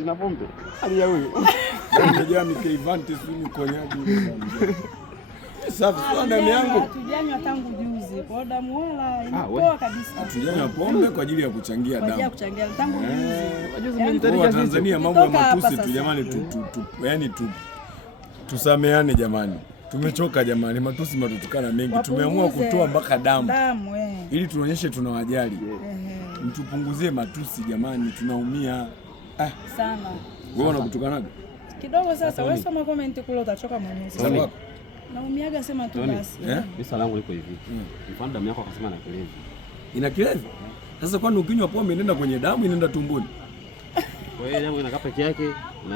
Ina pombe. Hali ya huyu. Nimejaa mikeivanti sini konyaji. Safi kwa damu yangu. Hatujanywa tangu juzi. Kwa damu wala inapoa kabisa. Hatujanywa pombe kwa ajili ya kuchangia damu. Kwa ajili ya kuchangia tangu juzi. Kwa Tanzania mambo ya matusi tu jamani, yani tusameane jamani. Tumechoka jamani, matusi matutukana mengi. Tumeamua kutoa mpaka damu. Ili tuonyeshe tunawajali. Mtupunguzie matusi jamani, tunaumia. Sana. Wewe unakutukanaga? Kidogo sasa, wewe soma comment kule utachoka mwenyewe. Sababu naumiaga sema tu basi. Mimi langu liko hivi. Mfano damu yako akasema na kilevi. Ina kilevi? Sasa kwani ukinywa pombe inaenda kwenye damu inaenda tumboni? Kwa hiyo damu inakaa peke yake,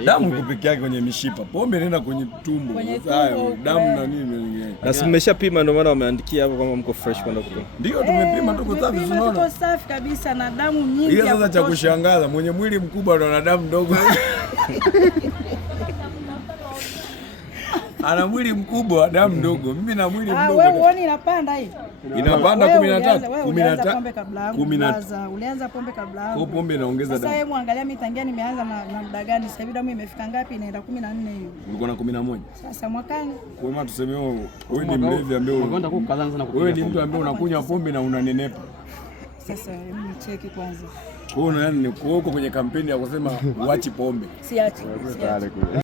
damu iko peke yake kwenye mishipa. Pombe inaenda kwenye tumbo. Hayo damu na nini nyingine. Na mmeshapima ndio maana wameandikia hapo kama mko fresh kwenda kule. Ndio tumepima tuko safi tunaona. Tuko safi kabisa na damu nyingi. Ile sasa cha kushangaza mwenye mwili mkubwa ndo ana damu ndogo. Ana mwili mkubwa damu ndogo. Mimi na mwili mdogo. Wewe uone inapanda hii. Inapanda 13. 13. Ulianza pombe kabla yangu. Kwa pombe inaongeza damu. Sasa hebu angalia mimi tangia nimeanza na muda gani? Sasa hivi damu imefika ngapi? Inaenda 14 hiyo. Ulikuwa na 11. Sasa mwakani. Kwa maana tuseme wewe ni mlevi ambaye wewe ni mtu ambaye unakunywa pombe na unanenepa. Sasa mimi cheki kwanza. Kwa hiyo yani uko kwenye kampeni ya kusema uachi pombe. Siachi.